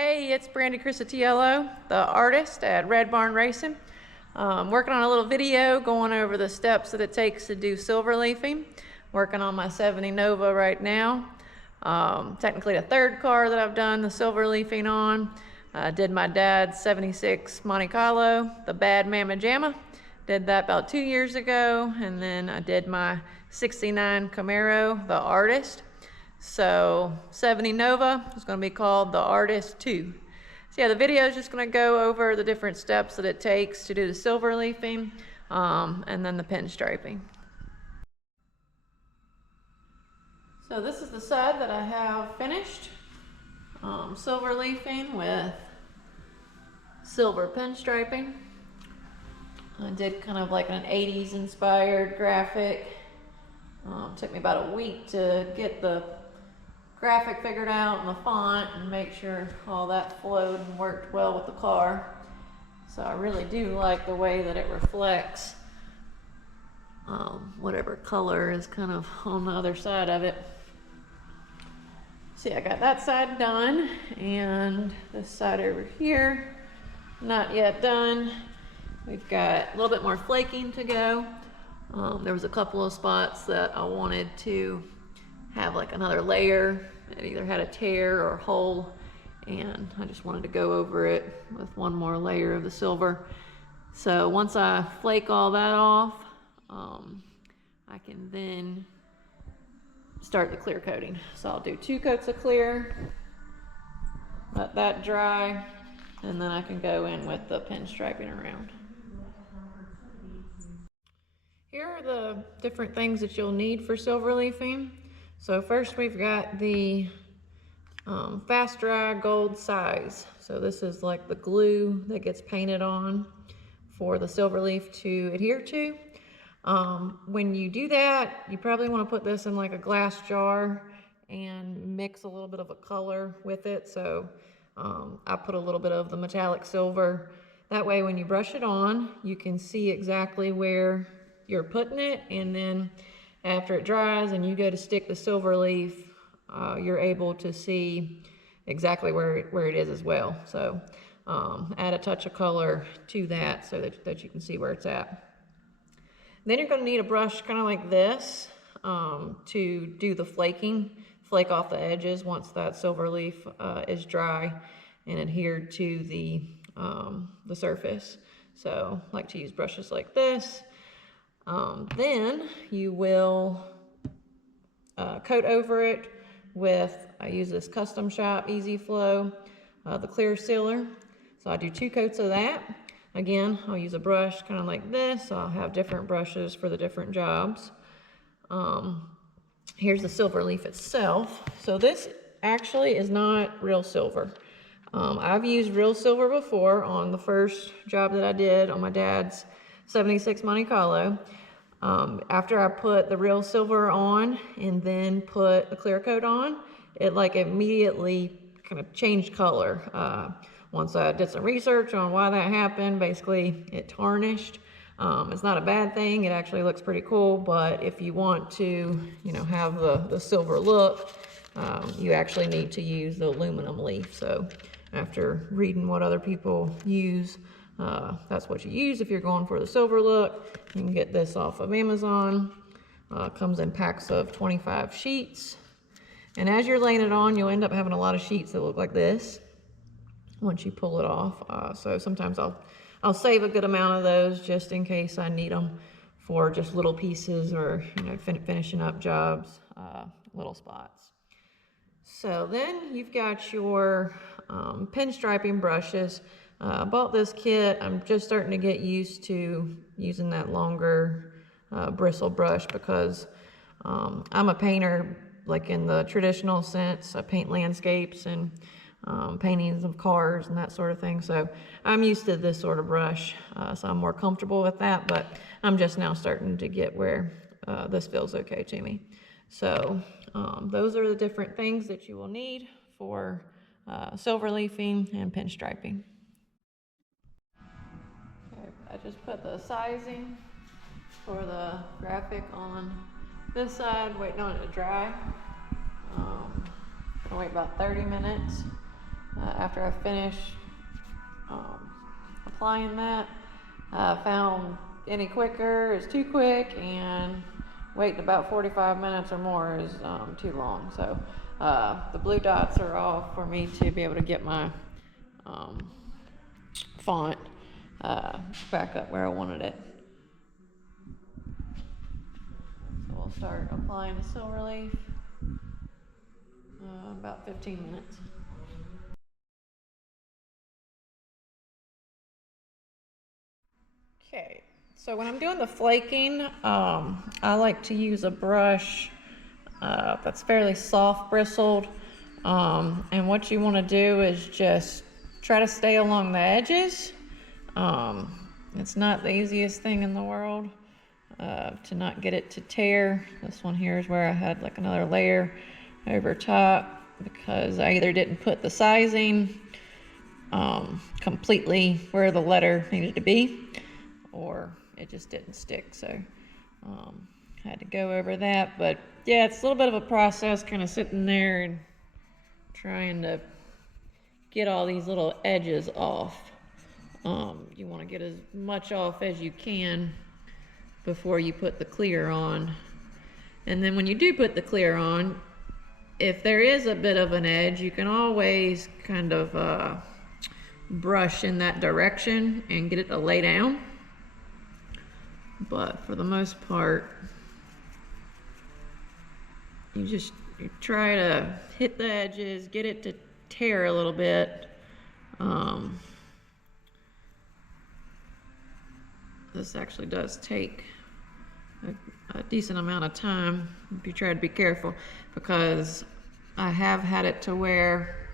Hey, it's Brandy Crisatiello, the artist at Red Barn Racing. Working on a little video going over the steps that it takes to do silver leafing. Working on my 70 Nova right now. Technically the third car that I've done the silver leafing on. I did my dad's 76 Monte Carlo, the Bad Mama Jamma. Did that about 2 years ago, and then I did my 69 Camaro, the artist. So 70 Nova is going to be called the Artist 2. So yeah, the video is just going to go over the different steps that it takes to do the silver leafing and then the pinstriping. So this is the side that I have finished. Silver leafing with silver pinstriping. I did kind of like an 80s inspired graphic. Took me about a week to get the graphic figured out and the font and make sure all that flowed and worked well with the car. So I really do like the way that it reflects whatever color is kind of on the other side of it. See, I got that side done, and this side over here, not yet done. We've got a little bit more flaking to go. There was a couple of spots that I wanted to have like another layer. It either had a tear or a hole, and I just wanted to go over it with one more layer of the silver. So once I flake all that off, I can then start the clear coating. So I'll do 2 coats of clear, let that dry, and then I can go in with the pinstriping around. Here are the different things that you'll need for silver leafing. So first we've got the fast dry gold size. So this is like the glue that gets painted on for the silver leaf to adhere to. When you do that, you probably want to put this in like a glass jar and mix a little bit of a color with it. So I put a little bit of the metallic silver. That way when you brush it on, you can see exactly where you're putting it, and then after it dries and you go to stick the silver leaf, you're able to see exactly where it is as well. So add a touch of color to that so that you can see where it's at. Then you're going to need a brush kind of like this to do the flaking. Flake off the edges once that silver leaf is dry and adhered to the surface. So I like to use brushes like this. Then you will coat over it with, I use this Custom Shop Easy Flow, the clear sealer. So I do 2 coats of that. Again, I'll use a brush kind of like this. I'll have different brushes for the different jobs. Here's the silver leaf itself. So this actually is not real silver. I've used real silver before on the first job that I did on my dad's 76 Monte Carlo. After I put the real silver on and then put the clear coat on, it like immediately kind of changed color. Once I did some research on why that happened, basically it tarnished. It's not a bad thing. It actually looks pretty cool, but if you want to, have the silver look, you actually need to use the aluminum leaf. So after reading what other people use, that's what you use if you're going for the silver look. You can get this off of Amazon. Comes in packs of 25 sheets. And as you're laying it on, you'll end up having a lot of sheets that look like this once you pull it off. So sometimes I'll save a good amount of those just in case I need them for just little pieces or finishing up jobs, little spots. So then you've got your pinstriping brushes. I bought this kit. I'm just starting to get used to using that longer bristle brush because I'm a painter, like in the traditional sense. I paint landscapes and paintings of cars and that sort of thing. So I'm used to this sort of brush, so I'm more comfortable with that, but I'm just now starting to get where this feels okay to me. So those are the different things that you will need for silver leafing and pinstriping. I just put the sizing for the graphic on this side, waiting on it to dry. Gonna wait about 30 minutes after I finished applying that. Found any quicker is too quick, and waiting about 45 minutes or more is too long. So the blue dots are off for me to be able to get my font back up where I wanted it. So we'll start applying the silver leaf about 15 minutes. Okay, so when I'm doing the flaking, I like to use a brush that's fairly soft bristled. And what you want to do is just try to stay along the edges. It's not the easiest thing in the world to not get it to tear. This one here is where I had like another layer over top because I either didn't put the sizing completely where the letter needed to be, or it just didn't stick. So I had to go over that. But yeah, it's a little bit of a process, kind of sitting there and trying to get all these little edges off. You want to get as much off as you can before you put the clear on. And then when you do put the clear on, if there is a bit of an edge, you can always kind of brush in that direction and get it to lay down. But for the most part, you try to hit the edges, get it to tear a little bit. This actually does take a decent amount of time if you try to be careful, because I have had it to where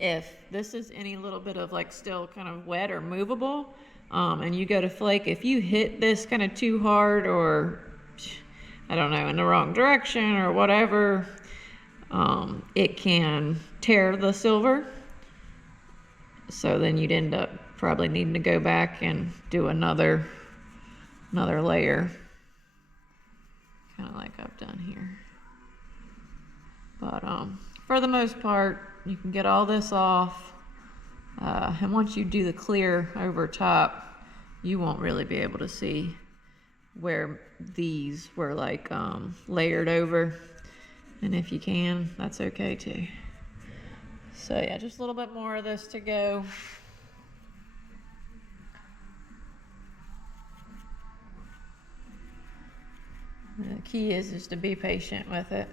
if this is any little bit of like still kind of wet or movable, and you go to flake, if you hit this kind of too hard, or I don't know, in the wrong direction or whatever, it can tear the silver. So then you'd end up probably needing to go back and do another layer, kind of like I've done here. But for the most part, you can get all this off, and once you do the clear over top, you won't really be able to see where these were like layered over, and if you can, that's okay too. So yeah, just a little bit more of this to go. The key is to be patient with it.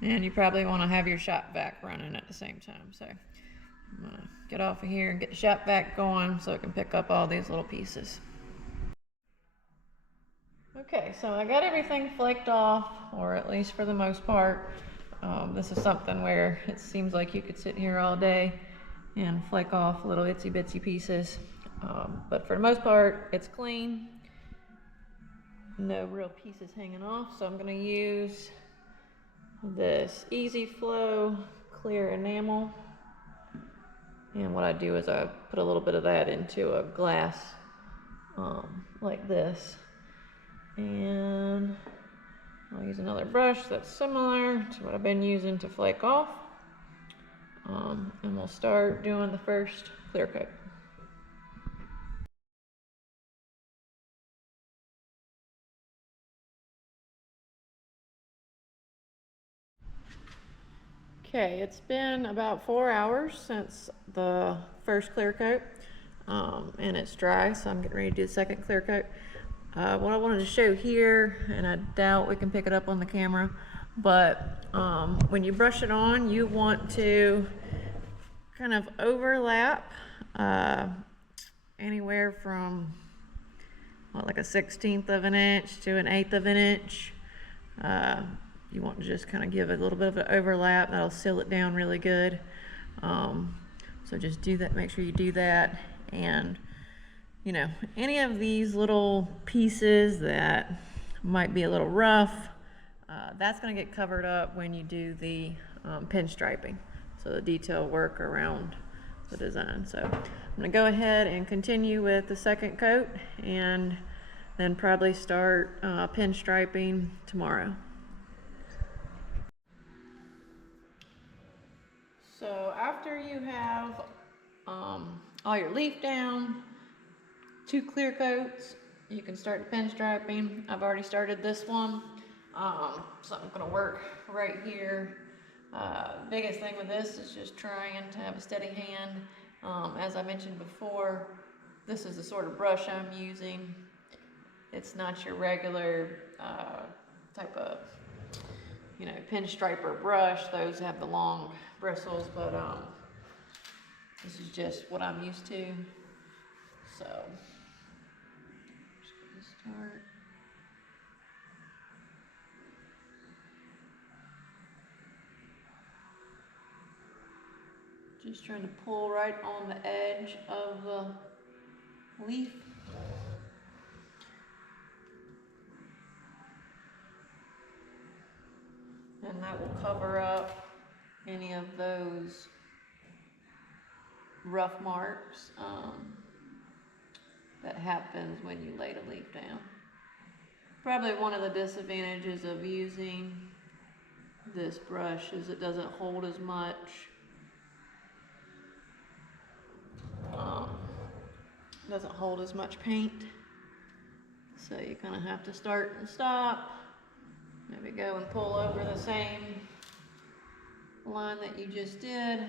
And you probably want to have your shop vac running at the same time. So I'm going to get off of here and get the shop vac going so it can pick up all these little pieces. Okay, so I got everything flaked off, or at least for the most part. This is something where it seems like you could sit here all day and flake off little itsy bitsy pieces. But for the most part, it's clean. No real pieces hanging off, so I'm going to use this Easy Flow clear enamel. And what I do is I put a little bit of that into a glass like this. And I'll use another brush that's similar to what I've been using to flake off. And we'll start doing the first clear coat. Okay, it's been about 4 hours since the first clear coat, and it's dry, so I'm getting ready to do the second clear coat. What I wanted to show here, and I doubt we can pick it up on the camera, but when you brush it on, you want to kind of overlap anywhere from like a 1/16 of an inch to an 1/8 of an inch. You want to just kind of give it a little bit of an overlap. That'll seal it down really good. So just do that, make sure you do that. And you know, any of these little pieces that might be a little rough, that's going to get covered up when you do the pinstriping, so the detail work around the design. So I'm going to go ahead and continue with the second coat, and then probably start pinstriping tomorrow. So after you have all your leaf down, 2 clear coats, you can start the pinstriping. I've already started this one, so I'm gonna work right here. Biggest thing with this is just trying to have a steady hand. As I mentioned before, this is the sort of brush I'm using. It's not your regular type of, pinstriper brush. Those have the long bristles, but this is just what I'm used to. So, just gonna start. Just trying to pull right on the edge of the leaf. And that will cover up any of those rough marks that happens when you lay the leaf down. Probably one of the disadvantages of using this brush is it doesn't hold as much. Doesn't hold as much paint. So you kind of have to start and stop. Maybe go and pull over the same line that you just did.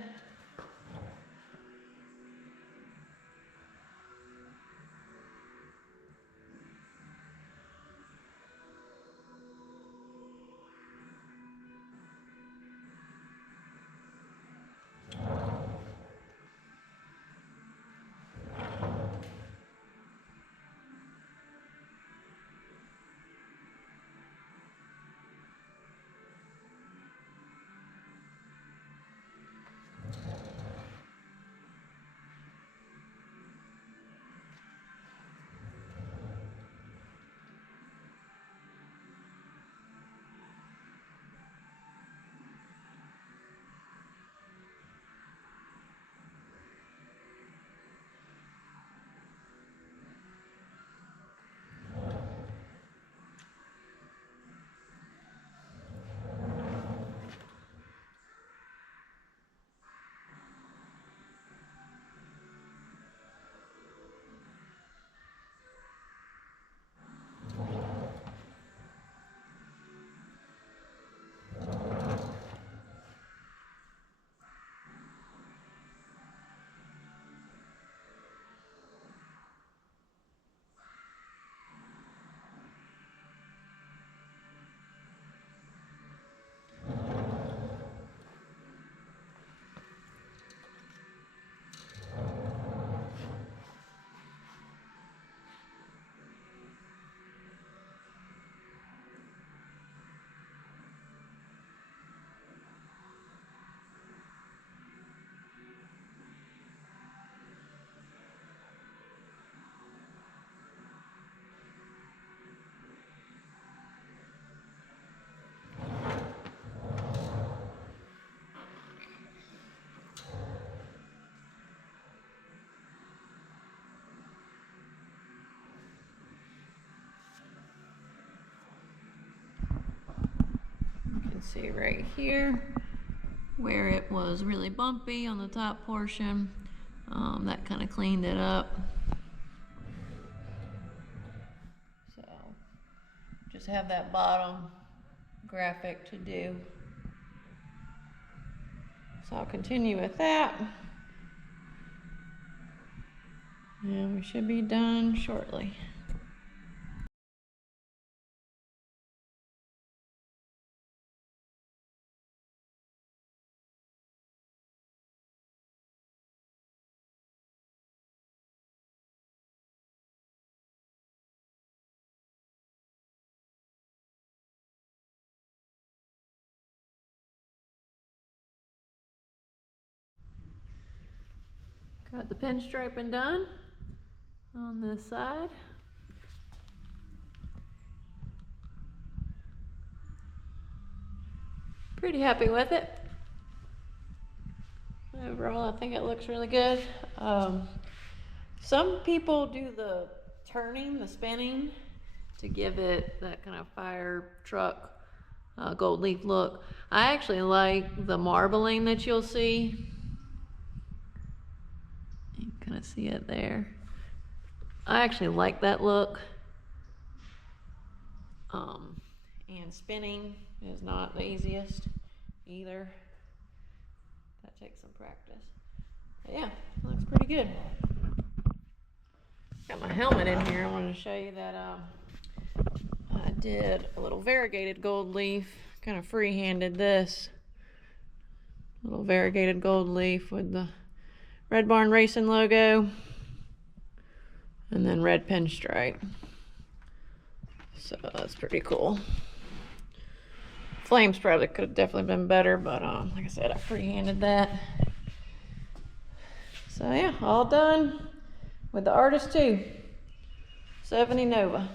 See right here where it was really bumpy on the top portion, that kind of cleaned it up. So just have that bottom graphic to do. So I'll continue with that, and we should be done shortly. Got the pinstriping done on this side. Pretty happy with it. Overall, I think it looks really good. Some people do the turning, the spinning, to give it that kind of fire truck gold leaf look. I actually like the marbling that you'll see. You can kind of see it there. I actually like that look. And spinning is not the easiest either. That takes some practice. But yeah, looks pretty good. Got my helmet in here. I wanted to show you that I did a little variegated gold leaf. Kind of free-handed this. Little variegated gold leaf with the Red Barn Racing logo. And then red pinstripe. So that's pretty cool. Flames probably could have definitely been better, but like I said, I free-handed that. So yeah, all done with the Artist 2 70 Nova.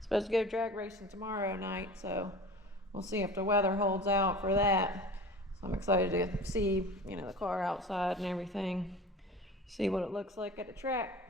Supposed to go drag racing tomorrow night, so we'll see if the weather holds out for that. So I'm excited to see, you know, the car outside and everything. See what it looks like at the track.